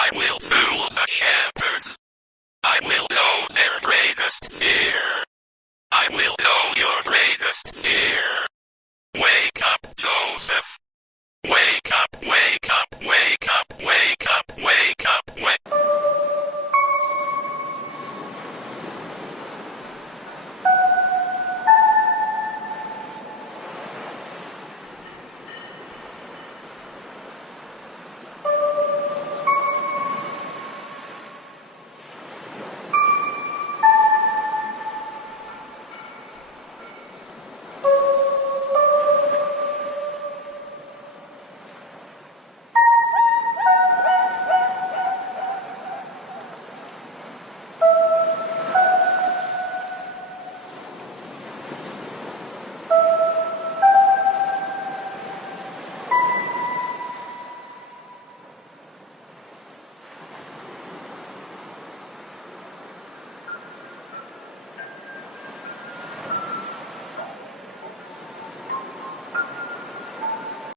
I will fool the shepherds. I will know their greatest fear. I will know your greatest fear. Wake up, Joseph. Wake up, wake up, wake up, wake